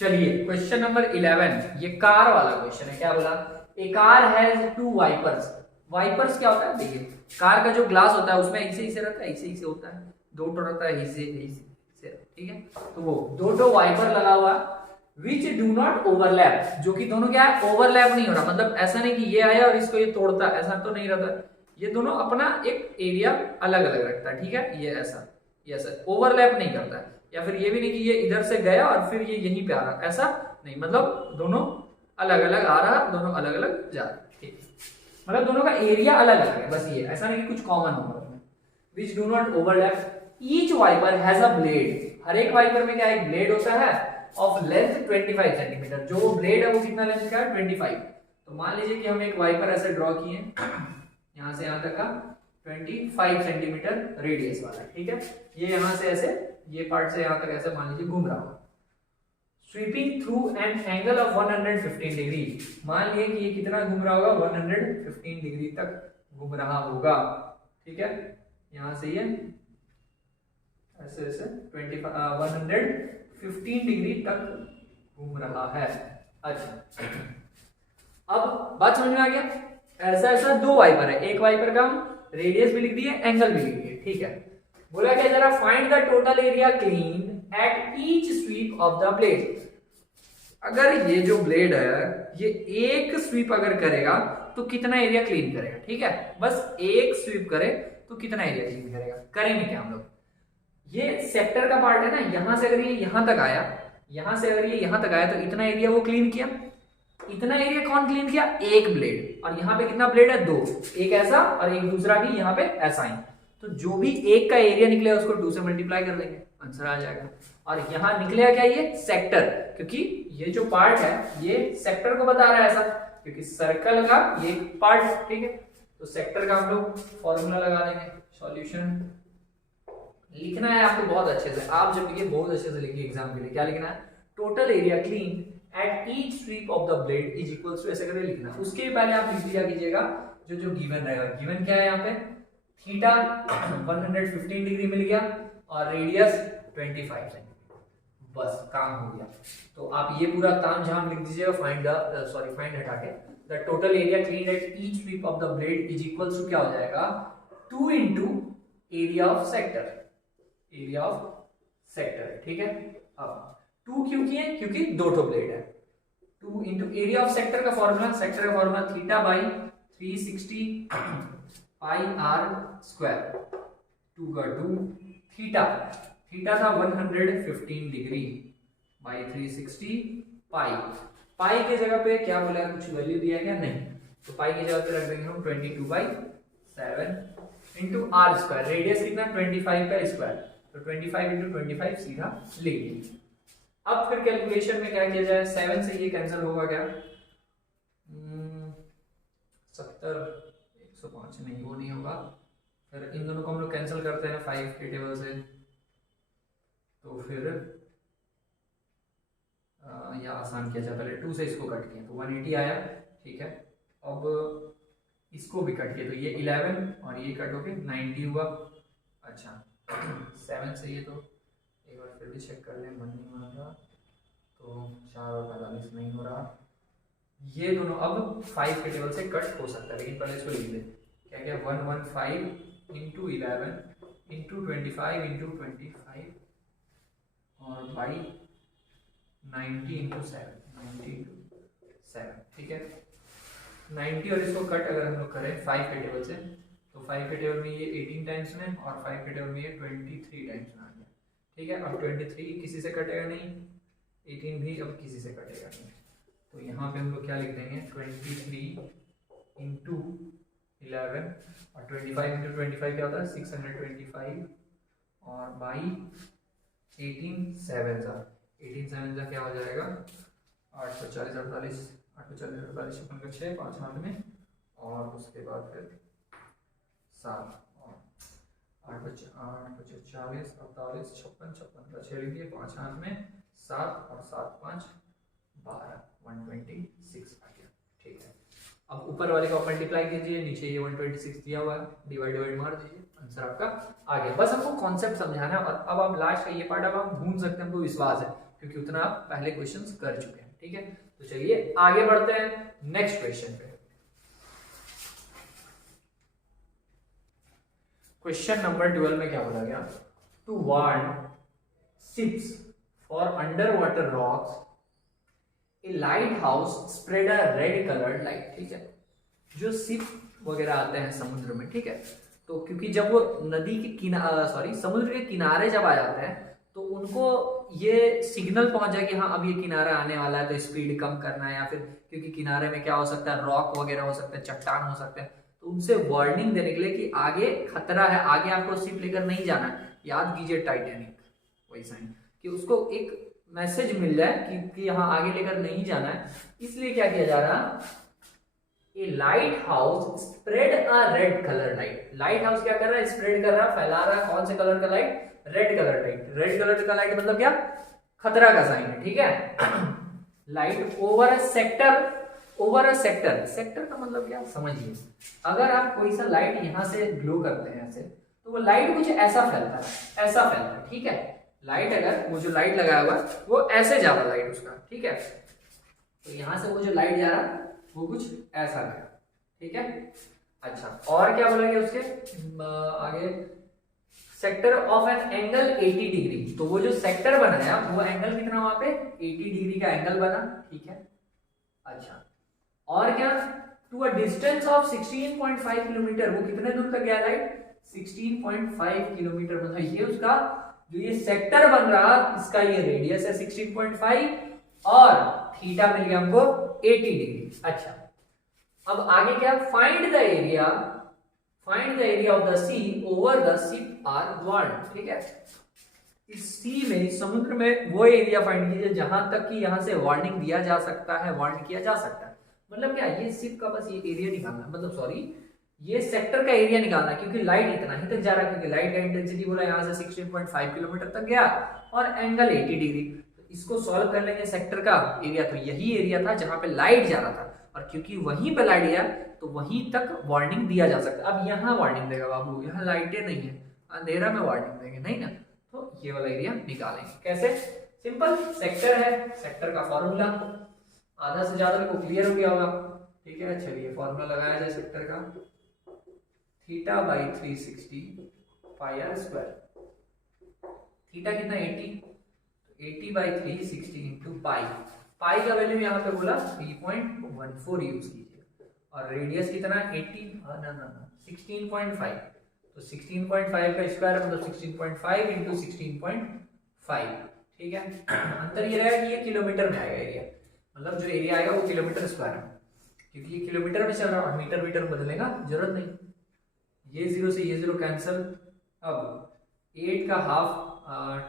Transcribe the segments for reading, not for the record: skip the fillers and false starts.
चलिए question number 11, ये car वाला क्वेश्चन है। क्या बोला? A car has two wipers. Wipers क्या होता है? देखिए कार का जो ग्लास होता है उसमें ऐसे ऐसे रहता है, ऐसे ऐसे होता है, दो टो रहता है, ऐसे ऐसे, ठीक है। तो वो दो वाइपर लगा हुआ विच डू नॉट ओवरलैप, जो कि दोनों क्या है, ओवरलैप नहीं हो रहा। मतलब ऐसा नहीं कि ये आया और इसको ये तोड़ता, ऐसा तो नहीं रहता। ये दोनों अपना एक एरिया अलग अलग रखता है, ठीक है। ये ऐसा ओवरलैप नहीं करता है। या फिर ये भी नहीं कि ये इधर से गया और फिर ये यहीं पे आ रहा, ऐसा नहीं। मतलब दोनों अलग अलग आ रहा, दोनों अलग अलग जा रहा, ठीक है। मतलब दोनों का एरिया अलग अलग है, बस ये, ऐसा नहीं कि कुछ कॉमन होगा उसमें। Which do not overlap, each wiper has a blade. हर एक वाइपर में क्या एक ब्लेड होता है ऑफ लेंथ 25 सेंटीमीटर। जो वो ब्लेड है वो कितना लेंथ का है? 25। तो मान लीजिए कि हम एक वाइपर ऐसे ड्रॉ किए यहां से यहां तक का 25 सेंटीमीटर रेडियस वाला, ठीक है। ये यहां से ऐसे, ये पार्ट से यहां तक ऐसे मान लीजिए घूम रहा हो, sweeping through an angle of 115 degree. मान लिए कि ये कितना घूम रहा होगा? 115 डिग्री तक घूम रहा होगा, ठीक है। यहां से ये ऐसे ऐसे 115 डिग्री तक घूम रहा है। अच्छा, अब बात समझ में आ गया। ऐसा ऐसा दो वाइपर है, एक वाइपर का हम रेडियस भी लिख दिए, एंगल भी लिख दिए, ठीक है। बोला क्या जरा find the total area clean at each sweep of the blade. अगर ये जो ब्लेड है ये एक स्वीप अगर करेगा तो कितना एरिया क्लीन करेगा, ठीक है। बस एक स्वीप करे तो कितना एरिया क्लीन करेगा। करेंगे क्या हम लोग? ये सेक्टर का पार्ट है ना, यहां से अगर ये यहां तक आया, यहां से अगर ये यहां तक आया तो इतना एरिया वो क्लीन किया। इतना एरिया कौन क्लीन किया? एक ब्लेड। और यहाँ पे कितना ब्लेड है? दो, एक ऐसा और एक दूसरा भी यहाँ पे ऐसा ही। तो जो भी एक का एरिया निकलेगा उसको 2 से मल्टीप्लाई कर देंगे, आंसर आ जाएगा। और यहाँ निकलेगा क्या? ये सेक्टर, क्योंकि ये जो पार्ट है ये सेक्टर को बता रहा है ऐसा, क्योंकि सर्कल का ये पार्ट, ठीक है। तो सेक्टर का हम लोग फॉर्मूला लगा देंगे। सॉल्यूशन लिखना है आपको बहुत अच्छे से, आप जब ये बहुत अच्छे से लिखिए एग्जाम के लिए। क्या लिखना है? Total area clean at each sweep of the blade is equals to, ऐसे करके लिखना। उसके पहले आप लिख दिया कीजिएगा जो गिवन रहेगा। गिवन क्या है यहाँ पे? थीटा 115 डिग्री मिल गया और रेडियस 25 सेंटीमीटर, बस काम हो गया। तो आप ये पूरा तामझाम लिख दीजिएगा। फाइंड हटा के the total area clean at each sweep of the blade is equals to क्या हो जाएगा? 2 into area of sector, area of sector, ठीक है। अब 2 क्यों किए? क्योंकि दो ठो ब्लेड है। 2 इंटू एरिया ऑफ सेक्टर का फॉर्मूला, सेक्टर का formula theta by 360 pi r square, 2 का 2, थीटा था 115 डिग्री बाई 360 पाई। पाई की जगह पे क्या बोला? कुछ वैल्यू दिया क्या? नहीं। तो पाई की जगह पे रख देंगे हम 22/7 इंटू आर स्क्वायर। रेडियस कितना? 25 का स्क्वायर, तो 25 इंटू 25 सीधा लिख दिए। अब फिर कैलकुलेशन में क्या किया जाए? 7 से ये कैंसिल होगा क्या? 70, 105 नहीं, वो नहीं होगा। फिर इन दोनों को हम लोग कैंसिल करते हैं 5 के टेबल से, तो फिर या आसान किया जाए। पहले 2 से इसको कट किया तो 180 आया, ठीक है। अब इसको भी कट किया तो ये 11 और ये कट होके 90 हुआ। अच्छा 7 से ये, तो एक बार फिर भी चेक कर लें, मन नहीं मान रहा, तो 4 और 45 नहीं हो रहा। ये दोनों अब 5 के टेबल से कट हो सकता है, लेकिन पहले इसको लिख दे। क्या क्या? 115 इंटू 11 इंटू 25 इंटू 25 और बाई 90 इंटू 7, 90 इंटू 7, ठीक है। 90 और इसको कट अगर हम लोग करें 5 के टेबल से, तो 5 के टेबल में ये 18 टाइम्स में और 5 के टेबल में ये 23 टाइम्स में आ गया, ठीक है। अब 23 किसी से कटेगा नहीं, 18 भी अब किसी से कटेगा नहीं। तो यहाँ पे हम लोग क्या लिख देंगे? 23 इंटू 11 और 25 इंटू 25 क्या होता है? 625 और बाई 18 7 सा क्या हो जाएगा? 840 48 840 48 अपन का 6 5 हाथ में, और उसके बाद फिर 7 और 8 5 40 48 56 56 का 6 लिखिए, 5 हाथ में 7 और 7 5 12, 126 आ गया, ठीक है। अब ऊपर वाले को मल्टीप्लाई कीजिए, नीचे ये 126 दिया हुआ है, डिवाइड मार दीजिए, आंसर आपका आ गया। बस हमको कॉन्सेप्ट समझाना है। और अब आप लास्ट का ये पार्ट अब हम भूल सकते हैं, हमको विश्वास है, क्योंकि उतना आप पहले क्वेश्चंस कर चुके हैं। ठीक है, तो चलिए आगे बढ़ते हैं नेक्स्ट क्वेश्चन पे। क्वेश्चन नंबर 12 में क्या बोला गया, to warn ships for under water rocks a lighthouse spread a red coloured light. ठीक है, जो शिप वगैरह आते हैं समुद्र में, ठीक है, तो क्योंकि जब वो नदी के किनारे समुद्र के किनारे जब आ जाते हैं तो उनको ये सिग्नल पहुंच जाए कि हाँ अब ये किनारा आने वाला है, तो स्पीड कम करना है, या फिर क्योंकि किनारे में क्या हो सकता है, रॉक वगैरह हो सकता है, चट्टान हो सकते हैं, तो उनसे वार्निंग देने के लिए कि आगे खतरा है, आगे आपको शिप लेकर नहीं जाना है। याद कीजिए टाइटैनिक वैसा ही, कि उसको एक मैसेज मिल जाए कि यहाँ आगे लेकर नहीं जाना है, इसलिए क्या किया जा रहा, a lighthouse spread a red colour light. Lighthouse क्या कर रहा है, स्प्रेड कर रहा है, फैला रहा है, कौन से कलर का light, red colour light. Red colour का लाइट मतलब क्या, खतरा का साइन है। ठीक है, light over a sector, over a sector, sector का मतलब क्या समझिए, अगर आप कोई सा लाइट यहाँ से ग्लो करते हैं ऐसे, तो वो लाइट कुछ ऐसा फैलता है, ऐसा फैलता है। ठीक है, लाइट अगर वो जो लाइट लगाया हुआ वो ऐसे जा रहा लाइट उसका, ठीक है, तो यहां से वो जो लाइट जा रहा वो कुछ ऐसा गया। ठीक है, अच्छा और क्या बोलेंगे उसके आगे, sector of an angle 80 degree. तो वो जो सेक्टर बनाया वो एंगल कितना वहां पे 80 डिग्री का एंगल बना। ठीक है, अच्छा और क्या, to a distance of 16.5 kilometre, वो कितने दूर तक गया लाइट, 16.5 किलोमीटर, मतलब ये उसका जो ये सेक्टर बन रहा इसका ये रेडियस है 16.5 और थीटा मिल गया हमको 80 डिग्री। अच्छा अब आगे क्या, find the area, find the area of the sea over the ship are warn. ठीक है, इस सी में, समुद्र में वो एरिया फाइंड कीजिए जहां तक कि यहां से वार्निंग दिया जा सकता है, वार्न किया जा सकता है। मतलब क्या, ये शिप का बस ये एरिया निकालना, मतलब सॉरी ये सेक्टर का एरिया निकालना, क्योंकि लाइट इतना ही तक जा रहा है, क्योंकि लाइट का इंटेंसिटी बोला यहाँ से 16.5 किलोमीटर तक गया और एंगल 80 डिग्री। तो इसको सॉल्व कर लेंगे, सेक्टर का एरिया, तो यही एरिया था जहां पे लाइट जा रहा था, और क्योंकि वहीं पे लाइट गया तो वहीं तक वार्निंग दिया जा सकता है। अब यहाँ वार्निंग देगा बाबू, यहाँ लाइटें नहीं है, अंधेरा में वार्निंग देंगे नहीं ना, तो ये वाला एरिया निकालेंगे। कैसे, सिंपल, सेक्टर है, सेक्टर का फॉर्मूला आधा से ज्यादा को क्लियर हो गया होगा। ठीक है, चलिए फॉर्मूला लगाया जाए सेक्टर का, theta by 360 pi r square, theta कितना 80, 80 बाई 360 इंटू पाई, पाई का वैल्यू यहाँ पे बोला 3.14 यूज कीजिए, और रेडियस कितना 80, ना 16.5, तो 16.5 का स्क्वायर मतलब 16.5 इंटू 16.5। ठीक है, अंतर ये रहेगा कि ये किलोमीटर में आएगा एरिया, मतलब जो एरिया आएगा वो किलोमीटर स्क्वायर में, क्योंकि ये किलोमीटर में चल रहा है, मीटर मीटर बदलेगा जरूरत नहीं, ये जीरो से ये जीरो कैंसिल। अब 8 का हाफ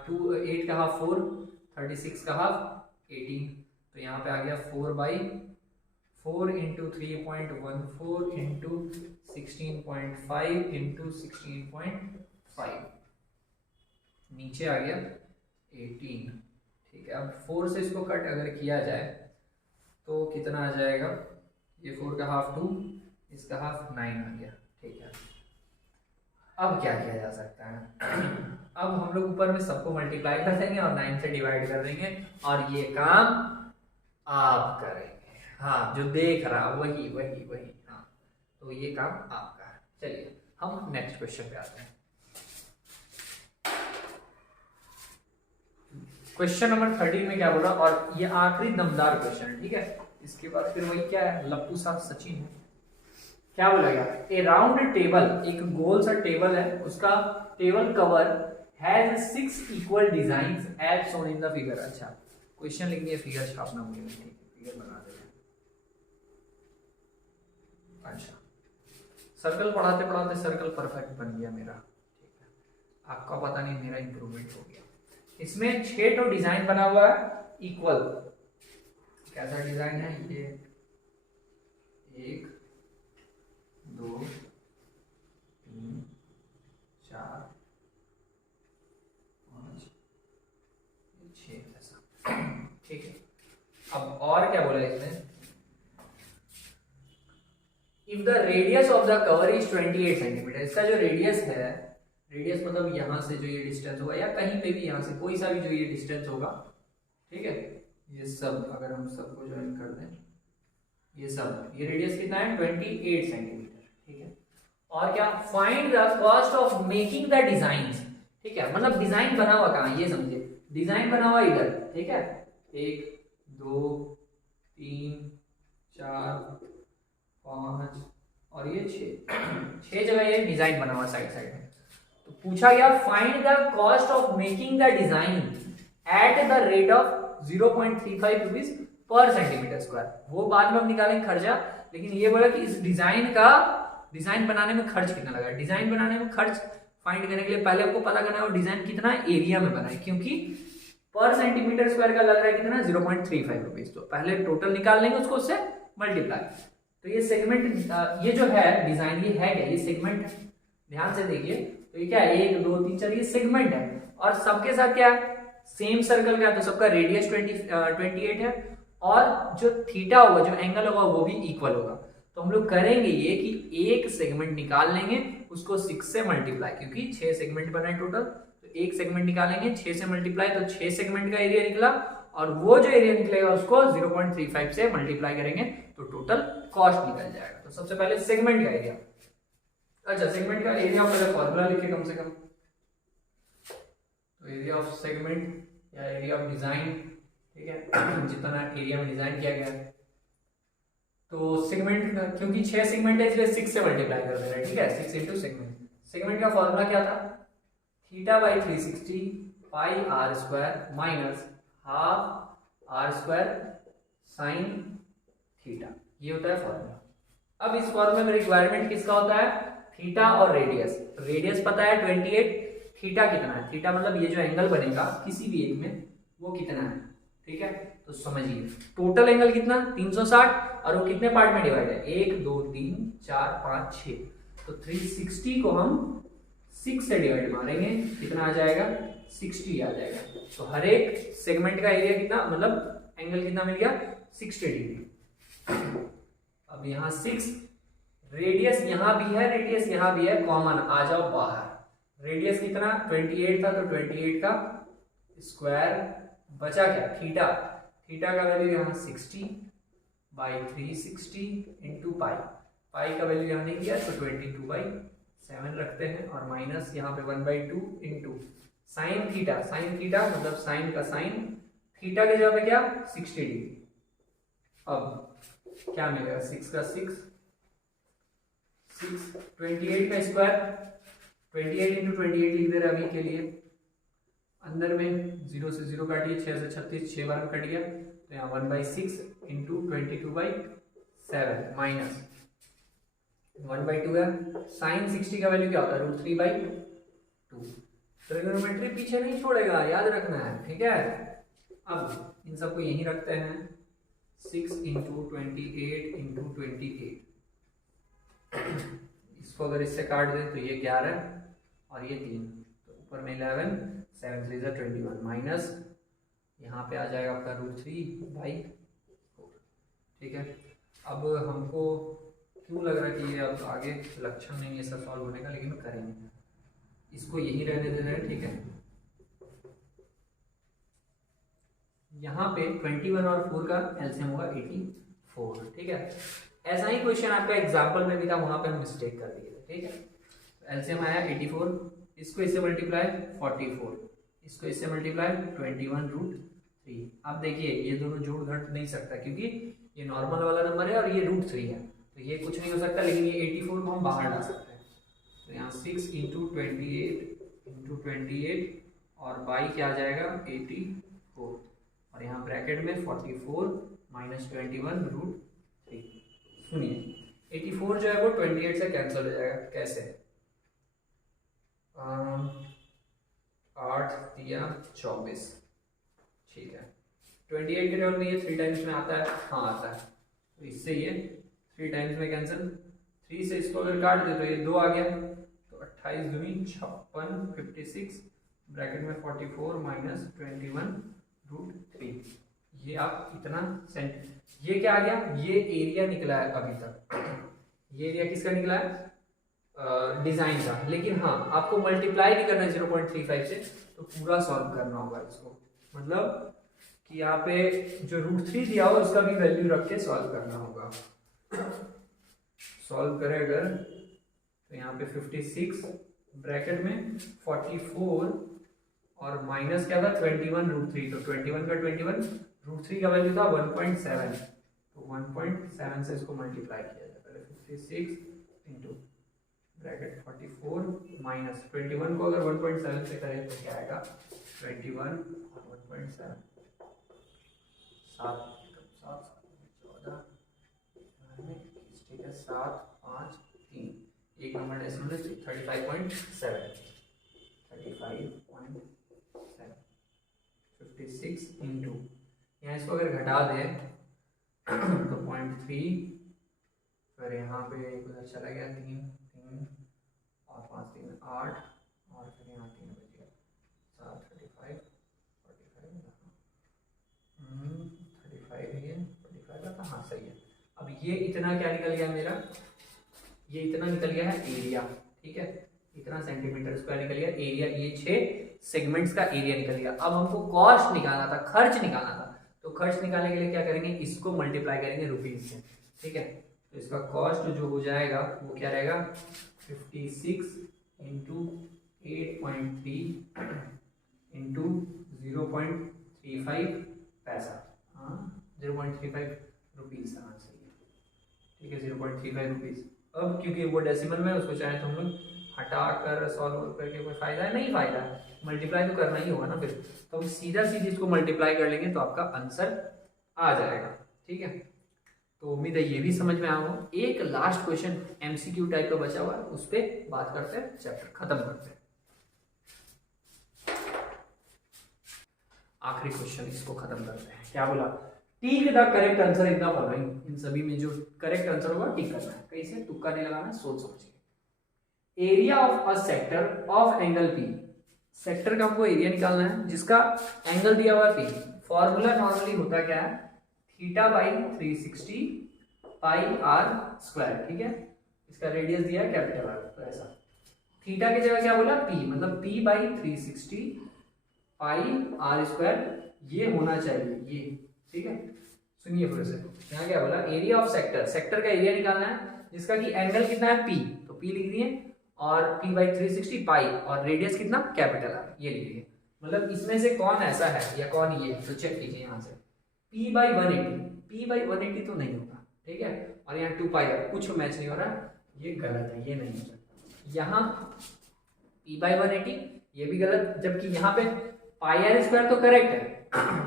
2, 8 का हाफ 4, 36 का हाफ 18, तो यहाँ पे आ गया 4/4 इंटू 3.14 इंटू 16.5 इंटू 16.5, नीचे आ गया 18। ठीक है, अब 4 से इसको कट अगर किया जाए तो कितना आ जाएगा, ये 4 का हाफ 2, इसका हाफ 9 आ गया। ठीक है, अब क्या किया जा सकता है, अब हम लोग ऊपर में सबको मल्टीप्लाई कर देंगे और 9 से डिवाइड कर देंगे, और ये काम आप करेंगे। हाँ, जो देख रहा वही वही वही, हाँ तो ये काम आपका है। चलिए हम नेक्स्ट क्वेश्चन पे आते हैं। क्वेश्चन नंबर 13 में क्या बोला, और ये आखिरी दमदार क्वेश्चन है। ठीक है, इसके बाद फिर वही क्या है, लप्पू साहब सचिन है। क्या बोला गया, ए राउंड टेबल, एक गोल सा टेबल है, उसका table cover has 6 equal designs as shown in the figure. अच्छा क्वेश्चन लिख दिए, फिगर छापना मुझे, ठीक है फिगर बना देते हैं। अच्छा सर्कल पढ़ाते पढ़ाते सर्कल परफेक्ट बन गया मेरा। ठीक है, आपका पता नहीं, मेरा इंप्रूवमेंट हो गया। इसमें 6 तो डिजाइन बना हुआ है इक्वल। कैसा डिजाइन है ये, 1 2 3 4 5 6 ऐसा। ठीक है, अब और क्या बोला इसमें, if the radius of the cover is 28 centimetre, इसका जो रेडियस है, रेडियस मतलब यहां से जो ये डिस्टेंस होगा या कहीं पे भी यहां से कोई सा भी जो ये डिस्टेंस होगा, ठीक है। ये सब अगर हम सबको ज्वाइन कर दें, ये सब, ये रेडियस कितना है 28 सेंटीमीटर, ठीक है। और क्या, find the cost of making the design, ठीक है, मतलब डिजाइन बना हुआ कहाँ, ये समझिए, डिजाइन बना हुआ इधर, ठीक है, 1 2 3 4 5 और ये 6 जगह ये डिजाइन बना हुआ साइड साइड में। तो पूछा गया find the cost of making the design at the rate of 0.35 rupees per centimetre square. वो बाद में हम निकालेंगे खर्चा, लेकिन ये बोला कि इस डिजाइन बनाने में खर्च कितना लगा। डिजाइन बनाने में खर्च फाइंड करने के लिए पहले आपको पता करना है वो डिजाइन कितना एरिया में बना है, क्योंकि पर सेंटीमीटर स्क्वायर का लग रहा है कितना 0.35 रुपीज। तो पहले टोटल निकाल लेंगे उसको, उससे मल्टीप्लाई। तो ये सेगमेंट, ये जो है डिजाइन, ये है क्या, ये सेगमेंट है, ध्यान से देखिए। तो ये क्या है 1 2 3 4, ये सेगमेंट है, और सबके साथ क्या है सेम सर्कल का, तो सबका रेडियस 28 है, और जो थीटा होगा, जो एंगल होगा वो भी इक्वल होगा। तो हम लोग करेंगे ये कि एक सेगमेंट निकाल लेंगे, उसको 6 से मल्टीप्लाई, क्योंकि 6 सेगमेंट बना है टोटल, तो एक सेगमेंट निकालेंगे 6 से मल्टीप्लाई, तो 6 सेगमेंट का एरिया निकला, और वो जो एरिया निकलेगा उसको 0.35 से मल्टीप्लाई करेंगे तो टोटल कॉस्ट निकल जाएगा। तो सबसे पहले सेगमेंट का एरिया, अच्छा सेगमेंट का एरिया पहले फॉर्मूला लिखे कम से कम। तो एरिया ऑफ सेगमेंट या एरिया ऑफ डिजाइन, ठीक है, जितना एरिया में डिजाइन किया गया। तो सेगमेंट, क्योंकि 6 सेगमेंट है इसलिए 6 से मल्टीप्लाई कर दे रहे हैं, ठीक है, 6 इंटू सेगमेंट। सेगमेंट का फॉर्मूला क्या था, theta by 360 pi r square minus half r square sine theta, ये होता है फॉर्मूला। अब इस फॉर्मूले में रिक्वायरमेंट किसका होता है, थीटा और रेडियस। रेडियस पता है 28, थीटा कितना है, थीटा मतलब ये जो एंगल बनेगा किसी भी एक में वो कितना है, ठीक है। तो समझिए टोटल एंगल कितना 360, और वो कितने पार्ट में डिवाइड है 1 2 3 4 5 6, तो 360 को हम 6 से डिवाइड मारेंगे, कितना आ जाएगा 60 आ जाएगा। तो हर एक सेगमेंट का एरिया कितना, मतलब एंगल कितना मिल गया 60 डिग्री। अब यहाँ 6, रेडियस यहाँ भी है, रेडियस यहाँ भी है, कॉमन आ जाओ बाहर। रेडियस कितना 28 था, तो 28 का स्क्वायर, बचा क्या थीटा, थीटा का वैल्यू यहाँ 60 बाई 360 इंटू पाई, पाई का वैल्यू यहाँ नहीं दिया तो 22/7 रखते हैं, और माइनस यहाँ पे 1/2 into sine theta, sine theta मतलब साइन का साइन, थीटा के जगह पे क्या 60 डिग्री। अब क्या मिलेगा 6 का 6 28 का स्क्वायर, 28 इंटू 28 लिख दे रहे अभी के लिए, अंदर में 0 से 0 काटिए, 6 से 36, 6 बार कट गया, तो यहाँ 1/6 इंटू 22/7 माइनस 1/2 है। साइन 60 का वैल्यू क्या होता है √3/2। ट्रिग्नोमेट्री पीछे नहीं छोड़ेगा, याद रखना है, ठीक है। अब इन सबको यहीं रखते हैं, 6 इंटू 28 इंटू 28, इसको अगर इससे काट दें तो ये 11 और ये 3, तो ऊपर में 11, 7 3 जा 21 माइनस यहाँ पे आ जाएगा आपका √3/4, ठीक है। अब हमको क्यों लग रहा है कि ये अब आगे लक्षण नहीं है ऐसा सॉल्व होने का, लेकिन करेंगे, इसको यही रहने दे रहे हैं, ठीक है। यहाँ पे 21 और 4 का एलसीएम होगा 84, ठीक है। ऐसा ही क्वेश्चन आपका एग्जाम्पल में भी था, वहां पे हम मिस्टेक कर दिए थे, ठीक है। एलसीएम आया 84, इसको इससे मल्टीप्लाई 44, इसको इससे मल्टीप्लाई 21√3। अब देखिए ये दोनों जोड़ घट नहीं सकता, क्योंकि ये नॉर्मल वाला नंबर है और ये √3 है, तो ये कुछ नहीं हो सकता, लेकिन ये 84 को हम बाहर ला सकते हैं। तो यहाँ 6 इंटू 28 और बाई क्या आ जाएगा 84, और यहाँ ब्रैकेट में 44 माइनस 21√3। सुनिए 84 जो है वो 28 से कैंसिल हो जाएगा, कैसे 8 दिया 24, ठीक है। 28 के टेबल में ये 3 टाइम्स में आता है, हाँ आता है, तो इससे ये 3 टाइम्स में कैंसिल, 3 से इसको अगर काट दे तो ये 2 आ गया, तो 28 दूनी 56, 56 ब्रैकेट में 44 माइनस 21√3। ये आप इतना सेंट, ये क्या आ गया, ये एरिया निकला है अभी तक, ये एरिया किसका निकला है डिजाइन का। लेकिन हाँ आपको मल्टीप्लाई भी करना है 0.35 से, तो पूरा सॉल्व करना होगा इसको, मतलब कि यहाँ पे जो √3 दिया हो उसका भी वैल्यू रख के सॉल्व करना होगा। सॉल्व करें अगर तो यहाँ पे 56 ब्रैकेट में 44 और माइनस क्या था 21 √3, तो 21 का 21 √3 का वैल्यू था 1.7, तो 1.7 से इसको मल्टीप्लाई किया जाए। पहले 56 इंटू ब्रैकेट 44 माइनस 21 को अगर 1.7 से करें तो क्या आएगा 21 और 1.7 7 14 7 5 3 एक नंबर डेसिमल 35.7 56 इंटू यहाँ इसको अगर घटा दें तो 0.3, फिर यहाँ पे उधर चला गया 3 और 5 3 8 और फिर यहाँ 3 बच गया 7 35 45 है, 45 था, हाँ सही है। अब ये इतना क्या निकल गया मेरा, ये इतना निकल गया है एरिया, ठीक है, इतना सेंटीमीटर स्क्वायर निकल गया एरिया, ये 6 सेगमेंट्स का एरिया निकल गया। अब हमको कॉस्ट निकालना था, खर्च निकालना था, तो खर्च निकालने के लिए क्या करेंगे, इसको मल्टीप्लाई करेंगे रुपीज से, ठीक है। तो इसका कॉस्ट जो हो जाएगा वो क्या रहेगा 56 इंटू 8.3 इंटू 0.35 पैसा, हाँ 0.35 रुपीज, हाँ सही है, ठीक है 0.35 रुपीज। अब क्योंकि वो डेसिमल में उसको चाहे तो हम लोग हटा कर सॉल्व करके कोई फायदा है, नहीं फायदा है, मल्टीप्लाई तो करना ही होगा ना फिर, तो हम सीधा सीधे इसको मल्टीप्लाई कर लेंगे तो आपका आंसर आ जाएगा, ठीक है। तो उम्मीद है ये भी समझ में आया हो। एक लास्ट क्वेश्चन एमसीक्यू टाइप का बचा हुआ है, उस पर बात करते हैं, चैप्टर खत्म करते हैं। आखिरी क्वेश्चन, इसको खत्म करते हैं। क्या बोला, tick the correct answer in the following, इन सभी में जो करेक्ट आंसर होगा टिक करना है, कैसे, तुक्का नहीं लगाना, सोच समझ के। Area of a sector of angle P, sector का हमको एरिया निकालना है जिसका एंगल दिया हुआ पी। फॉर्मूला नॉर्मली होता क्या है, θ/360 पाई r स्क्वायर, ठीक है। इसका रेडियस दिया है कैपिटल R, तो ऐसा थीटा की जगह क्या बोला p, मतलब p/360 पाई r स्क्वायर, ये होना चाहिए ये, ठीक है। सुनिए फिर से, यहाँ क्या बोला, एरिया ऑफ सेक्टर, सेक्टर का एरिया निकालना है जिसका कि एंगल कितना है p, तो p लिख दिए, और p/360 पाई, और रेडियस कितना कैपिटल R, ये लिख दिए। मतलब इसमें से कौन ऐसा है या कौन ये, तो चेक कीजिए यहाँ से, p/180, p/180 तो नहीं होगा, ठीक है, और यहाँ 2 पाई, कुछ मैच नहीं हो रहा, ये गलत है, ये नहीं हो सकता। यहाँ p/180 ये भी गलत, जबकि यहाँ पे पाई स्क्वायर तो करेक्ट है,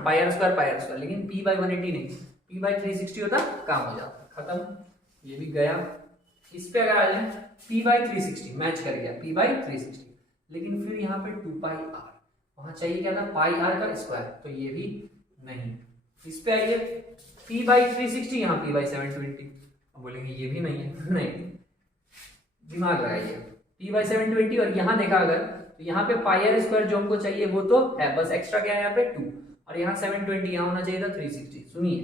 पाई स्क्वायर, लेकिन p/180 नहीं, p/360 होता काम हो जाता, खत्म, ये भी गया। इस पे अगर आ जाए p/360 मैच कर गया, p/360, लेकिन फिर यहाँ पे 2 पाई r, वहां चाहिए क्या था पाई r का स्क्वायर, तो ये भी नहीं। इस पे आइए p/360, यहाँ p/720, अब बोलेंगे ये भी नहीं है, नहीं, दिमाग लगाइए, p/720, और यहाँ देखा अगर तो यहाँ पे पाई r स्क्वायर जो हमको चाहिए वो तो है, बस एक्स्ट्रा क्या है यहाँ पे 2, और यहाँ 720, यहाँ होना चाहिए था 360। सुनिए,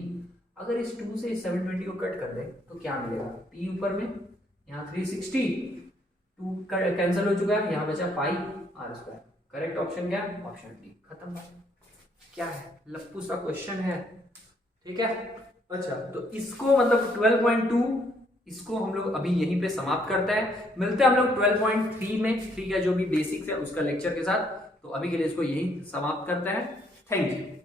अगर इस 2 से इस 720 को कट कर दे तो क्या मिलेगा, p ऊपर में, यहाँ 360, 2 कैंसिल हो चुका है, यहाँ बचा पाई r स्क्वायर। करेक्ट ऑप्शन क्या है, ऑप्शन डी, खत्म। क्या है, लप्पू सा क्वेश्चन है, ठीक है। अच्छा, तो इसको मतलब 12.2 इसको हम लोग अभी यहीं पे समाप्त करते हैं, मिलते हैं हम लोग 12.3 में, ठीक है, जो भी बेसिक्स है उसका लेक्चर के साथ। तो अभी के लिए इसको यहीं समाप्त करते हैं, थैंक यू।